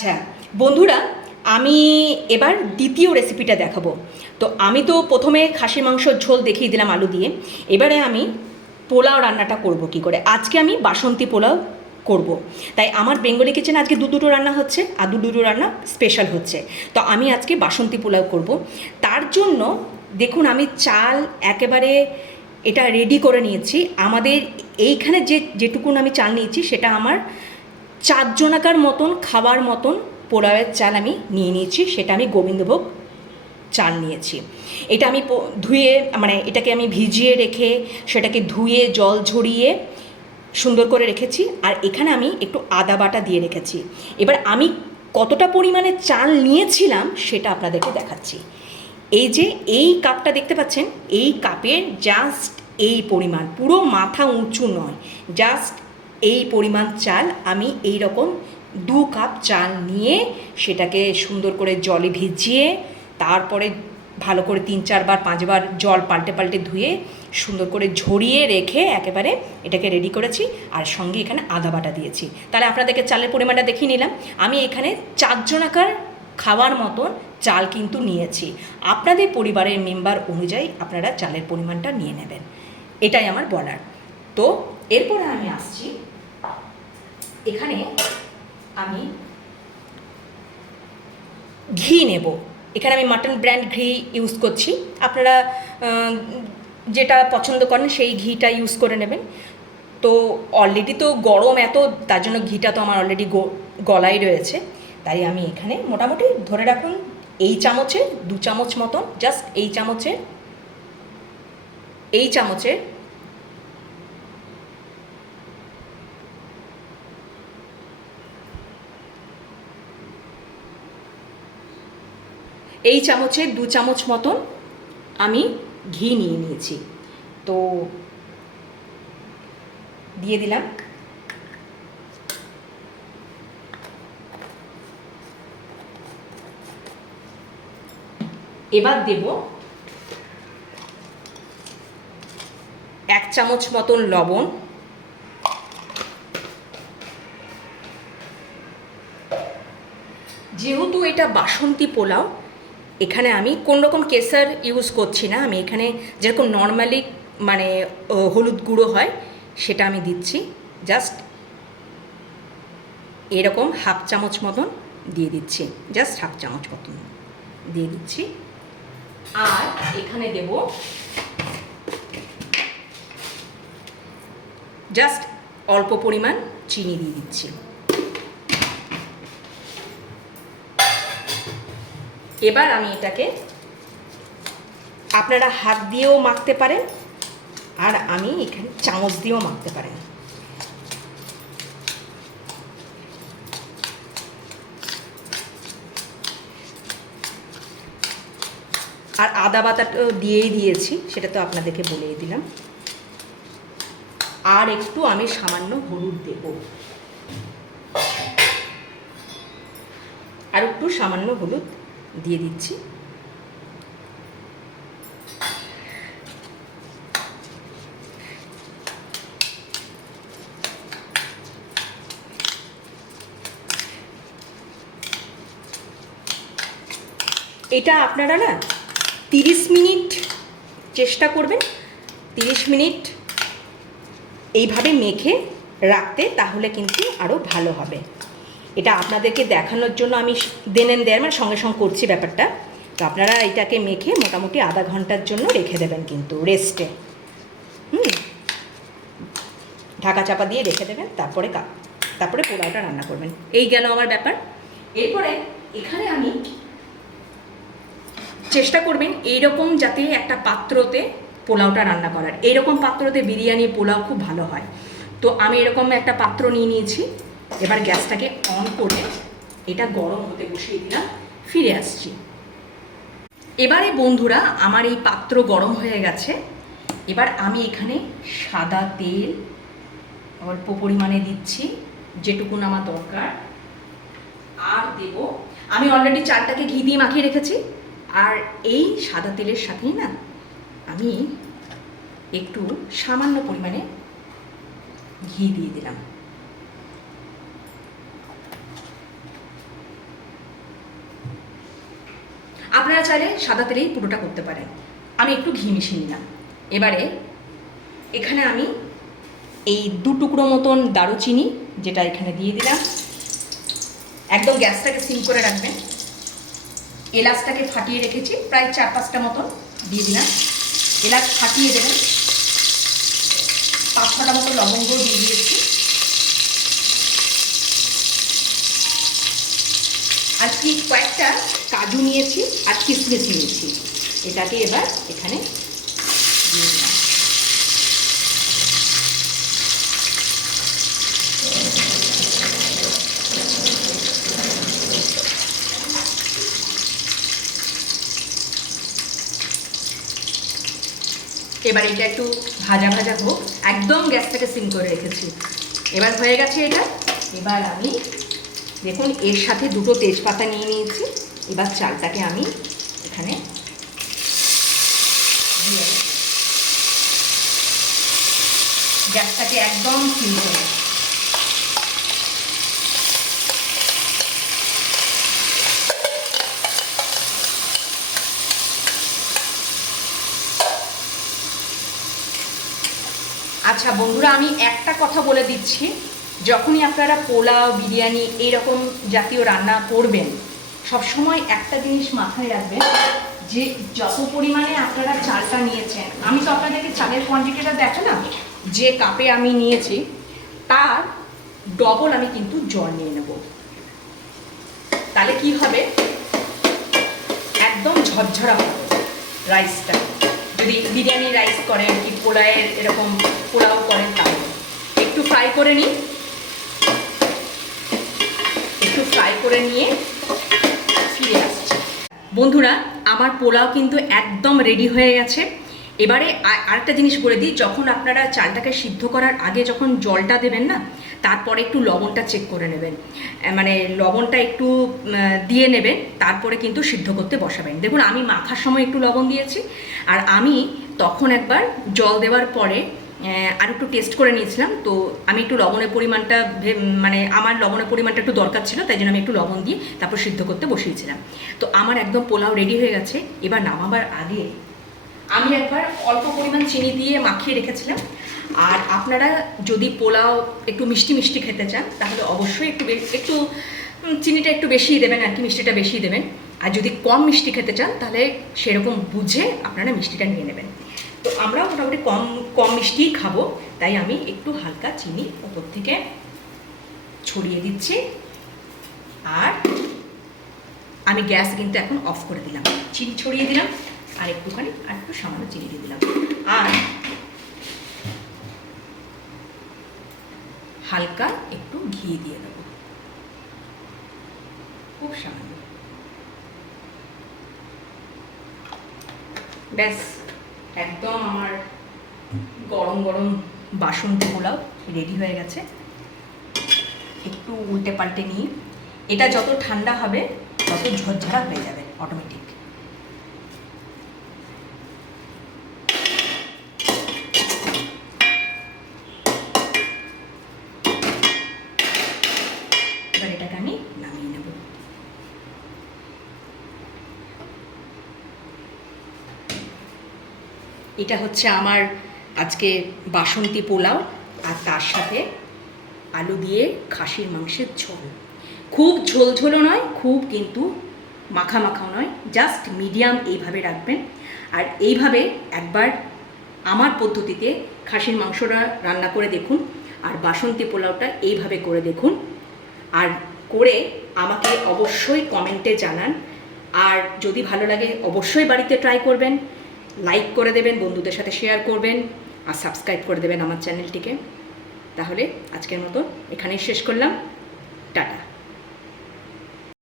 আচ্ছা বন্ধুরা, আমি এবার দ্বিতীয় রেসিপিটা দেখাবো। তো আমি তো প্রথমে খাসি মাংসর ঝোল দেখিয়ে দিলাম আলু দিয়ে। এবারে আমি পোলাও রান্নাটা করব কি করে। আজকে আমি বাসন্তী পোলাও করব। তাই আমার বেঙ্গলি কিচেনে আজকে দুটো রান্না হচ্ছে আর দুটো রান্না স্পেশাল হচ্ছে। তো আমি আজকে বাসন্তী পোলাও করব। তার জন্য দেখুন আমি চাল একেবারে এটা রেডি করে নিয়েছি। আমাদের এইখানে যেটুকুন আমি চাল নিয়েছি সেটা আমার 4 জনাকার মতন খাবার মতন পোলাওয়ের চাল আমি নিয়ে নিয়েছি। সেটা আমি গোবিন্দভোগ চাল নিয়েছি। এটা আমি ধুয়ে এটাকে আমি ভিজিয়ে রেখে সেটাকে ধুয়ে জল ঝরিয়ে সুন্দর করে রেখেছি। আর এখানে আমি একটু আদা বাটা দিয়ে রেখেছি। এবার আমি কতটা পরিমাণে চাল নিয়েছিলাম সেটা আপনাদেরকে দেখাচ্ছি। এই যে এই কাপটা দেখতে পাচ্ছেন, এই কাপের জাস্ট এই পরিমাণ, পুরো মাথা উঁচু নয়, জাস্ট এই পরিমাণ চাল আমি এই রকম 2 কাপ চাল নিয়ে সেটাকে সুন্দর করে জলে ভিজিয়ে তারপরে ভালো করে 3-4 বার 5 বার জল পাল্টে পাল্টে ধুয়ে সুন্দর করে ঝরিয়ে রেখে একেবারে এটাকে রেডি করেছি। আর সঙ্গে এখানে আদা বাটা দিয়েছি। তাহলে আপনাদেরকে চালের পরিমাণটা দেখিয়ে নিলাম। আমি এখানে 4 জনাকার খাওয়ার মতন চাল কিন্তু নিয়েছি। আপনাদের পরিবারের মেম্বার অনুযায়ী আপনারা চালের পরিমাণটা নিয়ে নেবেন, এটাই আমার বলার। তো এরপরে আমি আসছি, এখানে আমি ঘি নেব। এখানে আমি মাটন ব্র্যান্ড ঘি ইউজ করছি। আপনারা যেটা পছন্দ করেন সেই ঘিটা ইউজ করে নেবেন। তো অলরেডি তো গরম এত, তার জন্য ঘিটা তো আমার অলরেডি গলায় রয়েছে। তাই আমি এখানে মোটামুটি ধরে রাখুন এই চামচে 2 চামচ মতন, জাস্ট এই চামচে এই চামচে 2 চামচ মতন আমি ঘি নিয়ে নিয়েছি। তো দিয়ে দিলাম। এবার দেব 1 চামচ মতন লবণ, যেহেতু এটা বাসন্তী পোলাও এখানে আমি কোন রকম কেসার ইউজ করছি না। আমি এখানে যেরকম নর্মালি হলুদ গুঁড়ো হয় সেটা আমি দিচ্ছি। জাস্ট এরকম 1/2 চামচ মতন দিয়ে দিচ্ছি, জাস্ট 1/2 চামচ মতন দিয়ে দিচ্ছি। আর এখানে দেব জাস্ট অল্প পরিমাণ চিনি দিয়ে দিচ্ছি। এবার আমি এটাকে, আপনারা হাত দিয়েও মাখতে পারেন আর আমি এখানে চামচ দিয়েও মাখতে পারেন। আর আদা বাটাটা দিয়েই দিয়েছি, সেটা তো আপনাদেরকে বলেই দিলাম। আর একটু আমি সামান্য হলুদ দেব, আর একটু সামান্য হলুদ দিয়ে দিচ্ছি। এটা আপনারা না 30 মিনিট চেষ্টা করবেন, 30 মিনিট এইভাবে মেখে রাখতে, তাহলে কিন্তু আরও ভালো হবে। এটা আপনাদেরকে দেখানোর জন্য আমি দেওয়ার সঙ্গে সঙ্গে করছি ব্যাপারটা। তো আপনারা এটাকে মেখে মোটামুটি আধা ঘন্টার জন্য রেখে দেবেন কিন্তু রেস্টে। ঢাকা চাপা দিয়ে রেখে দেবেন, তারপরে পোলাওটা রান্না করবেন। এই গেল আমার ব্যাপার। এরপরে এখানে আমি চেষ্টা করবেন এইরকম যাতে একটা পাত্রতে পোলাওটা রান্না করার। এইরকম পাত্রতে বিরিয়ানি পোলাও খুব ভালো হয়। তো আমি এরকম একটা পাত্র নিয়ে নিয়েছি। এবার গ্যাসটাকে অন করে এটা গরম হতে বসিয়ে দিলাম, ফিরে আসছি। এবারে বন্ধুরা আমার এই পাত্র গরম হয়ে গেছে। এবার আমি এখানে সাদা তেল অল্প পরিমাণে দিচ্ছি, যেটুকুন আমার দরকার। আর দেব, আমি অলরেডি চালটাকে ঘি দিয়ে মাখিয়ে রেখেছি। আর এই সাদা তেলের সাথেই না আমি একটু সামান্য পরিমাণে ঘি দিয়ে দিলাম। আপনারা চাইলে সাদা তেলেই পুরোটা করতে পারেন। আমি একটু ঘি মিশিয়ে নিলাম। এবারে এখানে আমি এই 2 টুকরো মতন দারুচিনি যেটা এখানে দিয়ে দিলাম। একদম গ্যাসটাকে সিম করে রাখবেন। এলাচটাকে ফাটিয়ে রেখেছি, প্রায় 4-5টা মতন দিয়ে দিলাম। এলাচ ফাটিয়ে দেবেন। 5-6টা মতো লবঙ্গ দিয়ে দিয়েছি। আর কি কয়েকটা কাজু নিয়েছি আর কিশমিশ নিয়েছি। এটাকে এবার এখানে দিয়ে দিলাম। এবার এটা একটু ভাজা ভাজা হোক, একদম গ্যাসটাকে সিম করে রেখেছি। এবার হয়ে গেছে এটা। এবার আমি দেখুন এর সাথে 2টো তেজপাতা নিয়ে নিয়েছি। এবার চালটাকে আমি এখানে দিয়ে দেব। গ্যাসটাকে একদম সিম করে। আচ্ছা বন্ধুরা, আমি একটা কথা বলে দিচ্ছি, যখনই আপনারা পোলাও, বিরিয়ানি এইরকম জাতীয় রান্না করবেন, সবসময় একটা জিনিস মাথায় রাখবেন যে যত পরিমাণে আপনারা চালটা নিয়েছেন, আমি তো আপনাদেরকে চালের কোয়ান্টিটিটা দেখো না, যে কাপে আমি নিয়েছি তার ডবল আমি কিন্তু জল নিয়ে নেব। তাহলে কি হবে, একদম ঝরঝরা হবে রাইসটা। যদি বিরিয়ানি রাইস করেন কি পোলাওয়ের এরকম পোলাও করেন, তাহলে একটু ফ্রাই করে নিই। একটু ফ্রাই করে নিয়ে ফিরে আসছি। বন্ধুরা, আমার পোলাও কিন্তু একদম রেডি হয়ে গেছে। এবারে আরেকটা জিনিস বলে দিই, যখন আপনারা চালটাকে সিদ্ধ করার আগে যখন জলটা দেবেন না, তারপরে একটু লবণটা চেক করে নেবেন, মানে লবণটা একটু দিয়ে নেবেন, তারপরে কিন্তু সিদ্ধ করতে বসাবেন। দেখুন আমি মাখার সময় একটু লবণ দিয়েছি, আর আমি তখন একবার জল দেওয়ার পরে আর একটু টেস্ট করে নিয়েছিলাম। তো আমি একটু লবণের পরিমাণটা, মানে আমার লবণের পরিমাণটা একটু দরকার ছিল, তাই জন্য আমি একটু লবণ দিয়ে তারপর সিদ্ধ করতে বসিয়েছিলাম। তো আমার একদম পোলাও রেডি হয়ে গেছে। এবার নামাবার আগে আমি একবার অল্প পরিমাণ চিনি দিয়ে মাখিয়ে রেখেছিলাম। আর আপনারা যদি পোলাও একটু মিষ্টি মিষ্টি খেতে চান, তাহলে অবশ্যই একটু চিনিটা একটু বেশিই দেবেন আর কি, মিষ্টিটা বেশি দেবেন। আর যদি কম মিষ্টি খেতে চান, তাহলে সেরকম বুঝে আপনারা মিষ্টিটা নিয়ে নেবেন। তো আমরাও মোটামুটি কম মিষ্টিই খাবো, তাই আমি একটু হালকা চিনি ওপর থেকে ছড়িয়ে দিচ্ছি। আর আমি গ্যাস কিন্তু এখন অফ করে দিলাম, চিনি ছড়িয়ে দিলাম, আর একটুখানি আর একটু সামান্য চিনি দিয়ে দিলাম, আর হালকা একটু ঘি দিয়ে দেবো, খুব সামান্য। ব্যাস, একদম আমার গরম গরম বাসন্তী পোলাও রেডি হয়ে গেছে। একটু উল্টে পাল্টে নিয়ে, এটা যত ঠান্ডা হবে তত ঝরঝরা হয়ে যাবে অটোমেটিক। এবার এটাকে আমি নামিয়ে নেব। এটা হচ্ছে আমার আজকে বাসন্তী পোলাও, আর তার সাথে আলু দিয়ে খাসির মাংসের ঝোল। খুব ঝোলঝোলও নয়, খুব কিন্তু মাখা মাখাও নয়, জাস্ট মিডিয়াম এইভাবে রাখবেন। আর এইভাবে একবার আমার পদ্ধতিতে খাসির মাংসটা রান্না করে দেখুন, আর বাসন্তী পোলাওটা এইভাবে করে দেখুন, আর করে আমাকে অবশ্যই কমেন্টে জানান। আর যদি ভালো লাগে অবশ্যই বাড়িতে ট্রাই করবেন, লাইক করে দেবেন, বন্ধুদের সাথে শেয়ার করবেন, আর সাবস্ক্রাইব করে দেবেন আমার চ্যানেলটিকে। তাহলে আজকের মতো এখানেই শেষ করলাম, টাটা।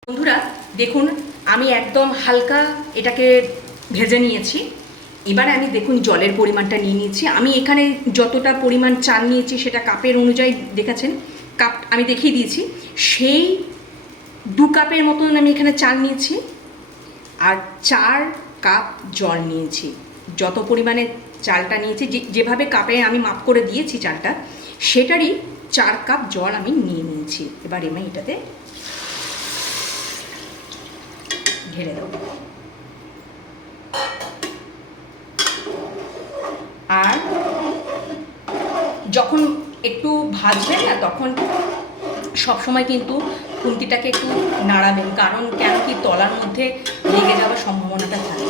বন্ধুরা দেখুন, আমি একদম হালকা এটাকে ভেজে নিয়েছি। এবারে আমি দেখুন জলের পরিমাণটা নিয়ে নিয়েছি। আমি এখানে যতটা পরিমাণ চাল নিয়েছি সেটা কাপের অনুযায়ী দেখেছেন, কাপ আমি দেখিয়ে দিয়েছি। সেই 2 কাপের মতন আমি এখানে চাল নিয়েছি, আর 4 কাপ জল নিয়েছি। যত পরিমাণে চালটা নিয়েছি, যেভাবে কাপে আমি মাপ করে দিয়েছি চালটা, সেটারই 4 কাপ জল আমি নিয়ে নিয়েছি। এবার আমি এটাতে ঢেলে দেবো। আর যখন একটু ভাজবেন না তখন সবসময় কিন্তু খুন্তিটাকে একটু নাড়াবেন, কারণ কেন কি তলার মধ্যে লেগে যাওয়ার সম্ভাবনাটা থাকে।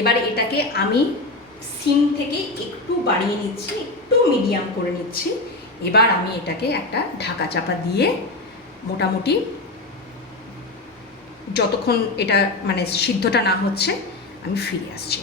এবারে এটাকে আমি সিম থেকে একটু বাড়িয়ে নিচ্ছি, একটু মিডিয়াম করে নিচ্ছি। এবার আমি এটাকে একটা ঢাকা চাপা দিয়ে মোটামুটি যতক্ষণ এটা মানে সিদ্ধটা না হচ্ছে আমি ফিরে আসছি।